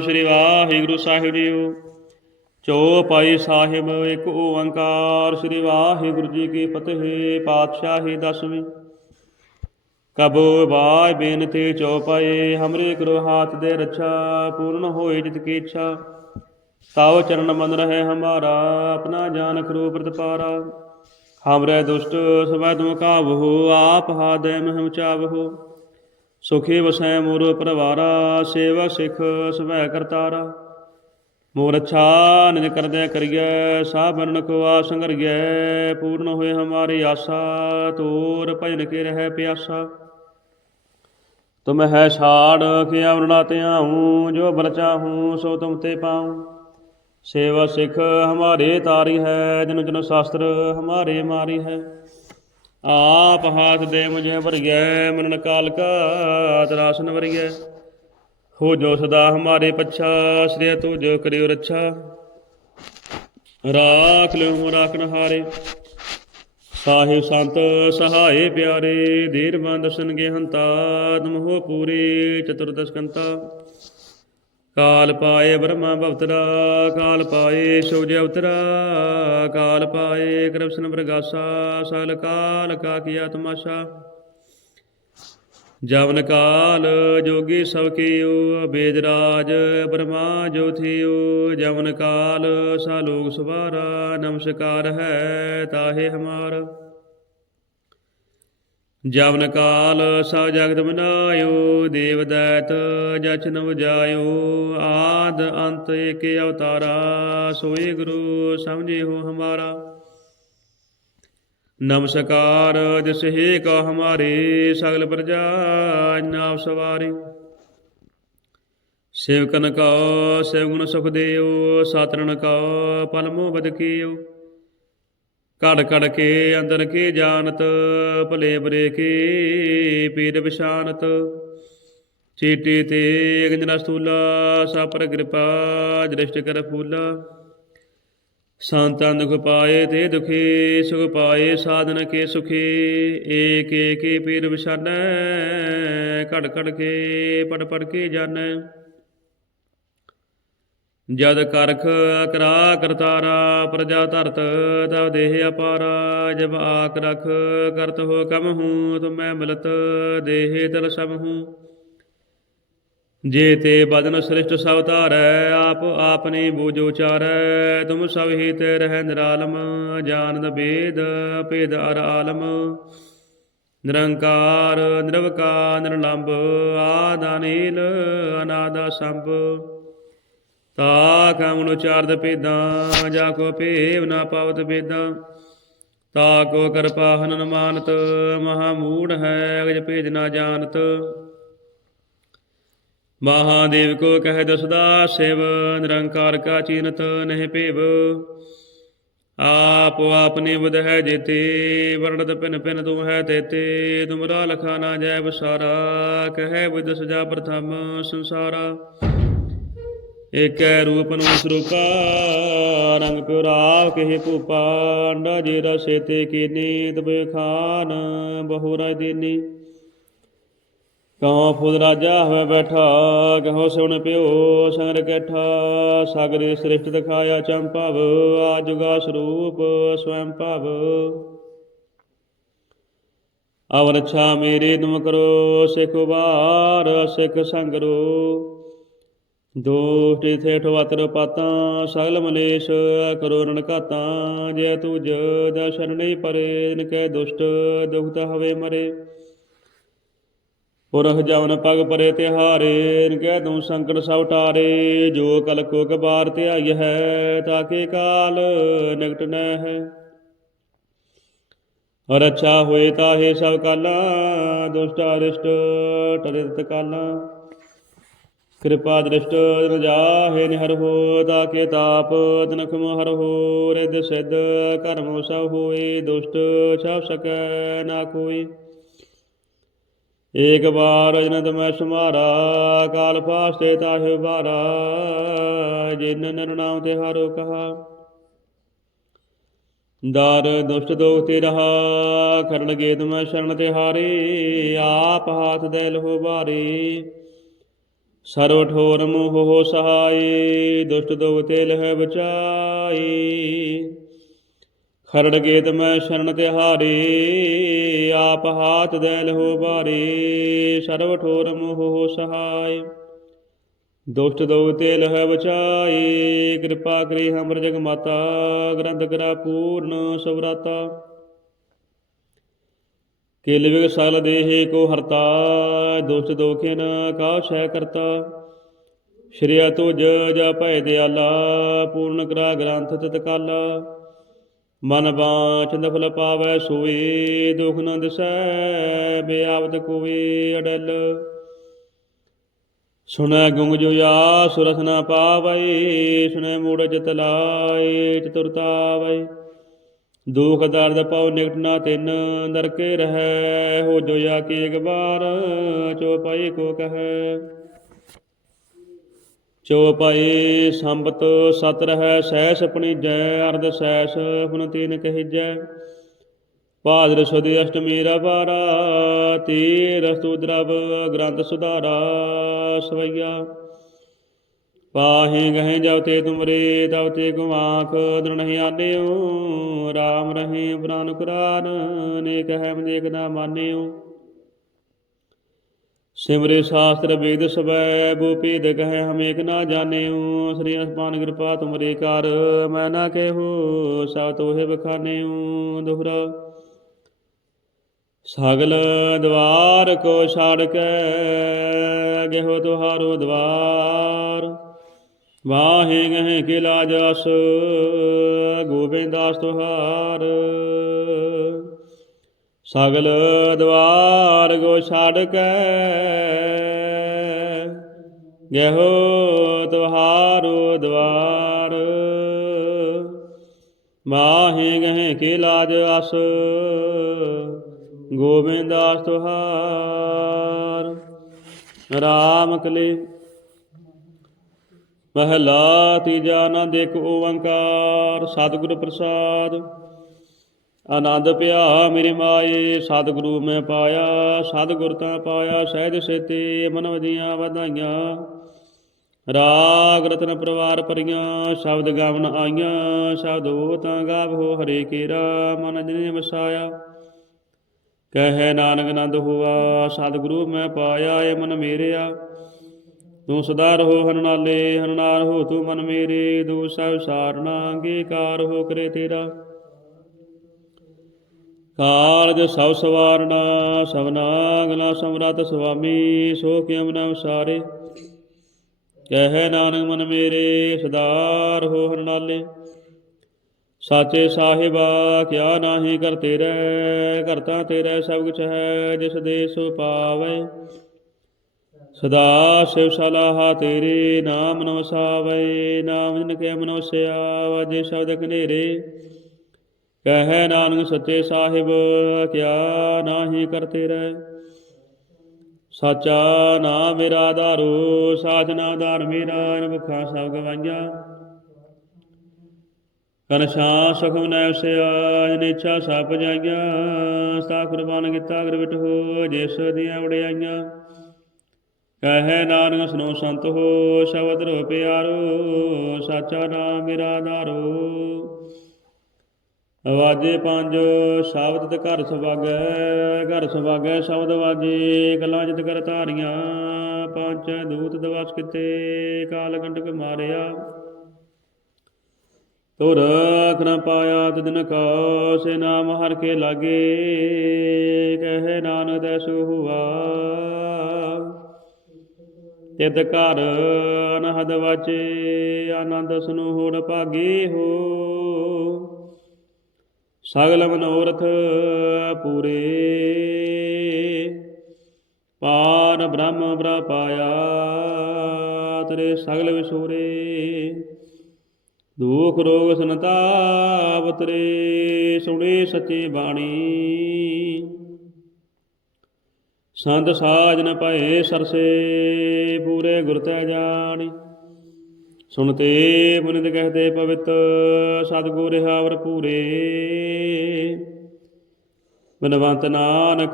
ਸਤਨਾਮ ਸ੍ਰੀ ਵਾਹਿਗੁਰੂ ਸਾਹਿਬ ਜੀਓ। ਚੌਪਾਈ ਸਾਹਿਬ ਇੱਕ ਓੰਕਾਰ, ਸ੍ਰੀ ਵਾਹਿਗੁਰੂ ਜੀ ਕੀ ਫਤਿਹ, ਪਾਤਸ਼ਾਹੀ ਦਸਵੀਂ। ਕਬੋ ਬਾਇ ਬੇਨਤੀ ਚੌਪਾਈ ਹਮਰੇ ਕਰੋ ਹਾਥ ਦੇ ਰੱਛਾ, ਪੂਰਨ ਹੋਏ ਜਿਤ ਕੀ ਇੱਛਾ। ਤਾਵ ਚਰਨ ਮਨ ਰਹੇ ਹਮਾਰਾ, ਆਪਣਾ ਜਾਨ ਕਰੋ ਪ੍ਰਤਪਾਰਾ। ਹਮਰੇ ਦੁਸ਼ਟ ਸਵੈ ਤੁਮ ਕਾਬਹੋ ਆਪ ਹਾਦੈ ਮਹਿਮ ਚਾਵਹੋ ਸੁਖੀ ਵਸੈ ਮੋਰ ਪਰਵਾਰਾ, ਸੇਵਾ ਸਿਖ ਸਵੈ ਕਰਤਾਰਾ। ਮੋਰ ਅੱਛਾ ਨਿਜ ਕਰਦਿਆ ਕਰੀਐ ਸਾ ਬਰਨ ਕੋ ਆਸੰਗਰੀਐ ਪੂਰਨ ਹੋਏ ਹਮਾਰੀ ਆਸਾ, ਤੋਰ ਭਜਨ ਕੇ ਰਹਿ ਪਿਆਸਾ। ਤੁਮ ਹੈ ਛਾੜ ਕੇ ਅਵਰਣਾ ਧਿਆਉ ਜੋ ਬਲ ਚਾਹੂੰ ਸੋ ਤੁਮ ਤੇ ਪਾਉ। ਸੇਵਾ ਸਿਖ ਹਮਾਰੇ ਤਾਰੀ ਹੈ, ਜਨ ਜਨ ਸ਼ਾਸਤਰ ਹਮਾਰੇ ਮਾਰੀ ਹੈ। ਆਪ ਹਾਥ ਦੇ ਮੁਝੇ ਵਰਗੈ, ਮਨਨ ਕਾਲ ਕਾ ਤਰਾਸਨ ਵਰਗੈ। ਹੋ ਜੋ ਸਦਾ ਹਮਾਰੇ ਪੱਛਾ, ਸ੍ਰੀ ਤੁਜ ਕਰਿਓ ਰੱਛਾ। ਰਾਖ ਲਿਓ ਰਾਖਨ ਹਾਰੇ ਸਾਹਿਬ ਸੰਤ ਸਹਾਏ ਪਿਆਰੇ ਧੀਰ ਬੰਦ ਸੰਗੇ ਹੰਤਾ ਤੁਮ ਹੋ ਪੂਰੇ ਚਤੁਰਦਸ਼ ਕੰਤਾ। ਕਾਲ ਪਾਏ ਬ੍ਰਹਮਾ ਭਵਤਰਾ ਕਾਲ ਪਾਏ ਸੋਜ ਅਵਤਰਾ। ਕਾਲ ਪਾਏ, ਕ੍ਰਿਸ਼ਨ ਪ੍ਰਗਾਸਾ ਸਲ ਕਾਲ ਕਾ ਕੀਆ ਤਮਾਸ਼ਾ ਜਵਨ ਕਾਲ ਜੋਗੀ ਸਭ ਕੀਓ ਬੇਦ ਬ੍ਰਹਮਾ ਜੋ ਜਵਨ ਕਾਲ ਸਾ ਲੋਕ ਸਵਾਰਾ ਨਮਸਕਾਰ ਹੈ ਤਾਹੇ ਹਮਾਰ। ਜਵਨ ਕਾਲ ਸਭ ਜਗਤ ਬਨਾਇਓ ਦੇਵ ਦੈਤ ਜਚ ਨਵ ਜਾਇਓ, ਆਦ ਅੰਤ ਏਕ ਅਵਤਾਰਾ, ਸੋਏ ਗੁਰੂ ਸਮਝੇ ਹੋ ਹਮਾਰਾ। ਨਮਸਕਾਰ ਜਿਸ ਹੈ ਕਾ ਹਮਾਰੇ, ਸਗਲ ਪ੍ਰਜਾ ਨਾਮ ਸਵਾਰੀ। ਸੇਵਕਨ ਕਾ, ਸੇਵਗੁਣ ਸੁਖ ਦੇਓ ਸਾਤਰਨ ਕਾ, ਪਲਮੋ ਬਦ ਕੜ ਕੜ ਕੇ ਅੰਦਰ ਕੀ ਜਾਣਤ, ਭਲੇ ਬਰੇ ਕੀ ਪੀਰ ਵਿਸ਼ਾਨਤ ਚੀਟੀ ਤੇ ਗੰਜਨਾ ਸਤੂਲਾ ਸਾਪਰ ਕਿਰਪਾ ਦ੍ਰਿਸ਼ਟ ਕਰ ਫੂਲਾ। ਸੰਤਾਂ ਦੁਖ ਪਾਏ ਤੇ ਦੁਖੀ, ਸੁਖ ਪਾਏ ਸਾਧਨ ਕੇ ਸੁਖੀ। ਏਕ ਏਕ ਪੀਰ ਵਿਸ਼ਾਨੈ ਘੜ ਘੜ ਕੇ ਪੜ ਪੜ ਕੇ ਜਾਣੈ। ਜਦ ਕਰਖ ਕਰਾ ਕਰਤਾਰਾ ਪ੍ਰਜਾ ਧਰਤ ਤਬ ਦੇਹ ਅਪਾਰਾ, ਜਬ ਆਕ ਰਖ ਕਰਤ ਹੋ ਕਮ ਹੂੰ, ਤੁਮੈ ਮਿਲਤ, ਦੇਹ ਤਲ ਸਭ ਹੂੰ। ਜੇ ਤੇ ਬਦਨ ਸ੍ਰਿਸ਼ਟ ਸਭ ਧਾਰੈ, ਆਪ ਆਪਨੇ ਬੂਝੋ ਚਾਰੈ ਤੁਮ ਸਭ ਹੀ ਰਹਿ ਨਿਰਾਲਮ ਜਾਣਦ ਬੇਦ ਭੇਦ ਅਰ ਆਲਮ। ਨਿਰੰਕਾਰ, ਨਿਰਵਕਾਰ ਨਿਰਲੰਭ ਆਦਾਨੀਲ, ਅਨਾਦਾ ਸੰਭ। ਤਾ ਕਮਨ ਉਚਾਰਦ ਭੇਦਾਂ, ਜਾ ਕੋ ਭੇਵ ਨਾ ਪਾਵਤ ਭੇਦਾਂ। ਤਾ ਕੋ ਕਿਰਪਾ ਹਨਨ ਮਾਨਤ, ਮਹਾ ਮੂੜ ਹੈ ਅਗਜ ਭੇਦ ਨਾ ਜਾਣਤ। ਮਹਾਦੇਵ ਕੋ ਕਹਿ ਦਸਦਾ ਸਿਵ ਨਿਰੰਕਾਰ ਕਾ ਚੀਨਤ ਨਹਿ ਭੇਵ। ਆਪ ਆਪਨੇ ਬੁਧ ਹੈ ਜੇਤੇ, ਵਰਣਤ ਪਿਨ ਪਿਨ ਤੂੰ ਹੈ ਤੇਤੇ। ਤੁਮਰਾ ਲਖਾ ਨਾ ਜੈ ਬਸਾਰਾ ਕਹੈ ਬੁਧ ਸਜਾ ਪ੍ਰਥਮ ਸੰਸਾਰਾ। ਏਕੈ ਰੂਪ ਨੂੰ ਸਰੂਪਾ, ਰੰਗ ਪਿਉਰਾਵ ਕਹੇ ਭੂਪਾ, ਅੰਡਾ ਜੀ ਰਸੇ ਤੇ ਕੀਨੀ ਤਬੇ ਖਾਨ ਬਹੁ ਰਾਜ ਦੀਨੀ। ਕਹੋ ਫੁੱਲ ਰਾਜਾ ਹੋਵੇ ਬੈਠਾ, ਕਹੋ ਸੁਣ ਪਿਓ ਸੰਗਰ ਕੈਠਾ ਸਗਰੇ ਸ੍ਰਿਸ਼ਟ ਦਿਖਾਇਆ ਚੰਪਵ ਆਜੁਗਾ ਸਰੂਪ ਸਵੈੰ ਭਵ। ਅਵਰ ਅੱਛਾ ਮੇਰੇ ਤੁਮ ਕਰੋ, ਸਿਖ ਵਾਰ ਸਿਖ ਸੰਗਰੋ। ਦੋਸ਼ਟ ਥੇਠ ਵਤਰ ਪਾਤਾਂ, ਸਗਲ ਮਲੇਸ਼ ਕਰੋ ਰਣ ਜੈ ਤੁਜ ਦਾ ਸ਼ਰਣੇ ਪਰੇ, ਜਿਨ ਕੈ ਦੁਸ਼ਟ ਦੁਖਤ ਹਵੇ ਮਰੇ। ਪੁਰਖ ਜਵਨ ਪਗ ਪਰੇ ਤਿਹਾਰੇ ਇਨ ਕੈ ਤੂੰ ਸੰਕਟ ਸਭ ਟਾਰੇ ਜੋ ਕਲ ਕੋ ਕਬਾਰ ਧਿਆਈ ਹੈ ਤਾਕੇ ਕਾਲ ਨਿਕਟ ਨੈ ਹੈ ਔਰ ਅੱਛਾ ਹੋਏ ਤਾਹੇ ਸਭ ਕਾਲਾ, ਦੁਸ਼ਟ ਅਰਿਸ਼ਟ ਟਰਿਤ ਕਾਲਾ। ਕਿਰਪਾ ਦ੍ਰਿਸ਼ਟ ਰਜਾਹੇ ਨਿਹਰ ਹੋ ਤਾਕੇ ਤਾਪ ਤਨਖਮ ਹਰ ਹੋ ਰਿਦ ਸਿਧ ਕਰਮ ਸਭ ਹੋਏ, ਦੁਸ਼ਟ ਛਾਪ ਸਕੈ ਨਾ ਕੋਈ। ਏਕ ਵਾਰ ਜਨਤ ਮੈਂ ਸੁਮਾਰਾ ਕਾਲ ਫਾਸਤੇ ਤਾਹਿ ਬਾਰਾ ਜਿਨ ਨਰ ਨਾਮ ਤੇ ਹਾਰੋ ਕਹਾ। ਦਰ ਦੁਸ਼ਟ ਦੋਖ ਤੇ ਰਹਾ ਕਰਨ ਗੇ ਤੁਮੈ ਸ਼ਰਨ ਤੇ ਹਾਰੇ, ਆਪ ਹਾਥ ਦੇ ਲਹੋ ਬਾਰੇ ਸਰਵ ਠੋਰ ਮੋਹ ਸਹਾਈ, ਦੁਸ਼ਟ ਦੋਗ ਤੇ ਲਹਿ ਬਚਾਈ। ਖਰੜ ਗੇਤ ਮੈਂ ਸ਼ਰਨ ਤਿਹਾਰੀ ਆਪ ਹਾਥ ਦੈਲ ਹੋ ਬਾਰੀ ਸਰਵ ਠੋਰ ਮੋਹ ਸਹਾਈ, ਦੁਸ਼ਟ ਦੋਗ ਤੇ ਲਹਿ ਬਚਾਈ। ਕਿਰਪਾ ਕਰੀ ਹਮਰ ਜਗ ਮਾਤਾ ਗ੍ਰੰਥ ਕਰਾ ਪੂਰਨ ਸਵਰਾਤਾ। ਕਿਲ ਵਿਗ ਸਗਲ ਦੇਹੇ ਕੋ ਹਰਤਾ ਦੁਸ਼ਟ ਦੋਖਿਨ ਸ਼ੈ ਕਰਤਾ। ਸ਼੍ਰੀ ਤੁਜ ਜਾ ਭੈ ਦਿਆਲਾ, ਪੂਰਨ ਕਰਾ ਗ੍ਰੰਥ ਤਤਕਾਲਾ ਮਨ ਬਾਚ ਨਫਲ ਪਾਵੈ ਸੋਈ ਦੁਖ ਨ ਦਿਸੈ ਬਿਆਵਤ ਕੋਏ ਅਡਲ। ਸੁਣੈ ਗੁੰਗ ਜੋ ਆ ਸੁਰਸ ਨ ਪਾਵੈ, ਸੁਣੈ ਮੂੜ ਜਤ ਲਾਏ ਚਤੁਰਤਾ ਵੈ ਦੁਖ ਦਰਦ ਪਉ ਨਿਕਟ ਨਾ ਤਿਨ ਨਰਕੇ ਰਹੈ, ਹੋ ਜੋ ਆ ਕੀ ਇੱਕ ਚੋ ਪਾਈ ਕੋ ਕਹੈ। ਚੋ ਪਾਈ ਸੰਬਤ ਸਤ ਰਹੈ, ਸਹਿਸ ਆਪਣੀ ਜੈ, ਅਰਧ ਸੈਸ ਹੁਨ ਤੀਨ ਕਹਿਜੈ। ਭਾਦਰ ਸੁਦੀ ਅਸ਼ਟਮੀ ਰਵਾਰਾ ਤੀਰ ਸਤੂ ਗ੍ਰੰਥ ਸੁਧਾਰਾ ਸਵਈਆ। ਪਾਹੇ ਗਹਿ ਜਬ ਤੇ ਤੁਮਰੇ ਤਬ ਤੇ ਗੁਆਖ ਦ੍ਰਣਹਿ ਆਨਿਓ। RAM ਰਹੀ ਪ੍ਰਾਨ ਕੁਰਾਨ ਨੇ ਕਹਿ ਮਦੇਕ ਨਾ ਮਾਨਿਓ। ਸਿਮਰੇ ਸ਼ਾਸਤਰ ਵੇਦ ਸਵੈ ਬੂਪੀਦ ਕਹੈ ਹਮੇਕ ਏਕ ਨਾ ਜਾਣਿਓ। ਸ੍ਰੀ ਅਸਮਾਨ ਕਿਰਪਾ ਤੁਮਰੇ ਕਰ, ਮੈਂ ਨਾ ਕਹਿਓ, ਸਭ ਤੋਹਿ ਬਖਾਨਿਓ। ਦੁਹਰਾ। ਸਗਲ ਦਵਾਰ ਕੋ ਛਾੜ ਕੇ, ਗਹਿਓ ਤੁਹਾਰੋ ਦਵਾਰ। ਵਾਹੇ ਗਹਿ ਕੇ ਲਾਜ ਅਸ, ਗੋਬਿੰਦਾਸ ਤੁਹਾਰ। ਸਗਲ ਦਵਾਰ ਗੋ ਛਾੜ ਕੇ, ਗਹਿਓ ਤੁਹਾਰੋ ਦਵਾਰ। ਮਾਹੇ ਗਹਿ ਕੇ ਲਾਜ ਅਸ, ਗੋਬਿੰਦਾਸ ਤੁਹਾਰ। ਰਾਮ ਕਲੇ ਮਹਲਾ ਤੀਜਾ ਆਨੰਦ ਇੱਕ ਓੰਕਾਰ, ਸਤਿਗੁਰ ਪ੍ਰਸਾਦ। ਆਨੰਦ ਪਿਆ ਮੇਰੇ ਮਾਏ, ਸਤਿਗੁਰੂ ਮੈਂ ਪਾਇਆ, ਸਤਿਗੁਰ ਤਾਂ ਪਾਇਆ, ਸਹਿਜ ਸੇਤੇ ਮਨ ਵਦੀਆਂ ਵਧਾਈਆਂ। ਰਾਗ ਰਤਨ ਪਰਵਾਰ ਪਰੀਆਂ ਸ਼ਬਦ ਗਾਵਨ ਆਈਆਂ, ਸ਼ਬਦ ਹੋ ਤਾਂ ਗਾਵੋ ਹਰੇ ਕੇਰਾ, ਮਨ ਜਿਨੇ ਵਸਾਇਆ। ਕਹੈ ਨਾਨਕ ਨੰਦ ਹੋਆ, ਸਤਿਗੁਰੂ ਮੈਂ ਪਾਇਆ ਏ ਮਨ ਮੇਰਿਆ। ਤੂੰ ਸਦਾ ਰਹੋ ਹਰਨਾਲੇ ਹਰਨਾਰ ਹੋ ਤੂੰ ਮਨ ਮੇਰੇ, ਦੂ ਸਭ ਸਾਰਣਾ ਅੰਗੀਕਾਰ ਹੋ ਕਰੇ ਤੇਰਾ। ਕਾਰਜ ਸਭ ਸਵਾਰਣਾ ਸਭਨਾ ਅਗਲਾ ਸਮਰਤ ਸੁਆਮੀ, ਸੋ ਕਿਮ ਨ ਸਾਰੇ ਕਹਿ ਨਾਨਕ ਮਨ ਮੇਰੇ, ਸਦਾ ਰਹੋ ਹਰਨਾਲੇ ਸਾਚੇ ਸਾਹਿਬਾ, ਕਿਆ ਨਾਹੀ ਕਰ ਤੇਰੇ ਕਰਤਾ ਤੇਰਾ ਸਭ ਕੁਛ ਹੈ, ਜਿਸ ਦੇ ਸੋ ਪਾਵੇ। ਸਦਾ ਸਿਵ ਸਲਾਹਾ ਤੇਰੇ ਨਾਮ ਨੋ ਵਸਾਵੇ ਨਾਮ ਜਿਨ ਕੇ ਮਨ ਵਾਜੇ ਸ਼ਬਦ ਕਨੇਰੇ ਕਹੈ ਨਾਨਕ ਸੱਚੇ ਸਾਹਿਬ, ਕਿਆ ਨਾਹੀ ਕਰ ਤੇਰੇ ਸਾਚਾ ਨਾਮ ਮੇਰਾ ਆਧਾਰੋ ਸਾਧਨਾ ਆਧਾਰ ਮੇਰਾ, ਇਨ ਭੁੱਖਾਂ ਸਭ ਗਵਾਈਆਂ। ਕਨਸ਼ਾ ਸੁਖਮ ਨੈ ਉਸਿਆ ਜਨੇਛਾ ਸਪ ਜਾਈਆਂ। ਸਤਾ ਕੁਰਬਾਨ ਕੀਤਾ ਅਗਰ ਹੋ, ਜਿਸ ਦੀਆਂ ਵੜਿਆਈਆਂ ਕਹੈ ਨਾਨਕ ਸੁਨੋ ਸੰਤ ਹੋ, ਸ਼ਬਦ ਰੋ ਪਿਆਰੋ, ਸਾਚਾ ਨਾਮ ਮੇਰਾ ਆਧਾਰੋ ਆਵਾਜੇ ਪੰਜ, ਸ਼ਬਦ ਤੇ ਘਰ ਸੁਭਾਗੈ ਘਰ ਸੁਭਾਗੈ ਸ਼ਬਦ ਵਾਜੇ ਗੱਲਾਂ ਜਿਤ ਕਰ ਧਾਰੀਆਂ। ਪੰਜ, ਦੂਤ ਦਵਾਸ਼ ਕਿਤੇ ਕਾਲ ਕੰਟਕ ਮਾਰਿਆ। ਤੁਰ ਨ ਪਾਇਆ ਤਿਨ ਕਾ ਸੇ ਨਾਮ ਹਰ ਕੇ ਲਾਗੇ। ਕਹੇ ਨਾਨਕ ਦਸੁ ਹੁਆ। ਤਿਤ ਘਰ ਅਨਹਦ ਵਾਚੇ, ਆਨੰਦ ਸੁਨੋ ਹੋੜ ਭਾਗੇ ਹੋ। ਸਗਲ ਮਨੋਰਥ ਪੂਰੇ ਪਾਰ ਬ੍ਰਹਮ ਬ੍ਰਾ ਪਾਇਆ ਤੇਰੇ ਸਗਲ ਵਿਸੂਰੇ ਦੁਖ ਰੋਗ ਸੰਤਾਪ ਤਰੇ ਸੁਣੇ ਸੱਚੇ ਬਾਣੀ। ਸੰਤ ਸਾਜ ਨ ਭਏ ਸਰਸੇ, ਪੂਰੇ ਗੁਰ ਤੈ ਜਾਣੀ। ਸੁਣਤੇ ਪੁਨਿਤ ਕਹਤੇ ਪਵਿੱਤ, ਸਤਗੁਰ ਹਾਵਰ ਪੂਰੇ। ਬਨਵੰਤ ਨਾਨਕ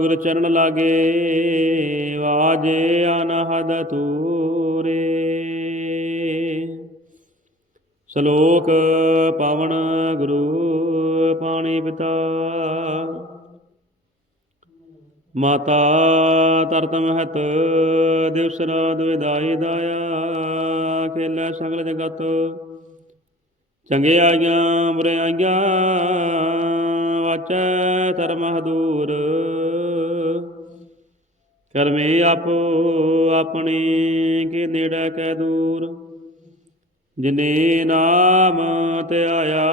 ਗੁਰ ਚਰਨ ਲਾਗੇ ਵਾਜੇ ਅਨਹਦ ਤੂਰੇ। ਸ਼ਲੋਕ ਪਾਵਨ ਗੁਰੂ ਪਾਣੀ ਪਿਤਾ। ਮਾਤਾ ਤਰਤ ਮਹਤ ਦਿਵਸ ਰਾਤ ਵਿਦਾਈ ਦਾਇਆ, ਖੇਲੇ ਸਗਲ ਜਗਤ। ਚੰਗਿਆਈਆਂ ਬੁਰਾਈਆਂ ਵਾਚੈ ਧਰਮ ਹਦੂਰ। ਕਰਮੇ ਆਪੋ ਆਪਣੀ, ਕੇ ਨੇੜੇ ਕੈ ਦੂਰ। ਜਿਨੇ ਨਾਮ ਧਿਆਇਆ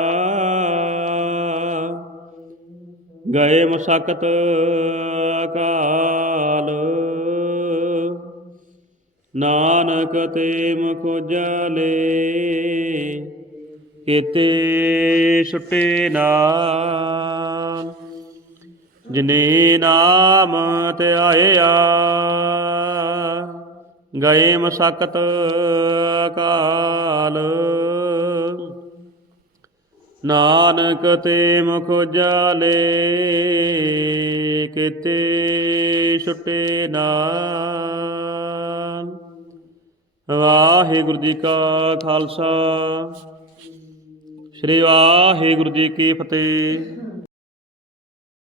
ਗਏ ਮਸਕਤ ਅਕਾਲ। ਨਾਨਕ ਤੇ ਮੁਖ ਜਲੇ ਕੀਤੇ ਛੁੱਟੇ ਨਾਮ। ਜਿਨੇ ਨਾਮ ਧਿਆਇਆ ਗਏ ਮਸਕਤ ਅਕਾਲ। ਨਾਨਕ ਤੇ ਮੁਖ ਜਾਲੇ, ਕਿਤੇ ਛੁੱਟੇ ਨਾ ਵਾਹਿਗੁਰੂ ਜੀ ਕਾ ਖਾਲਸਾ। ਸ੍ਰੀ ਵਾਹਿਗੁਰੂ ਜੀ ਕੀ ਫਤਿਹ।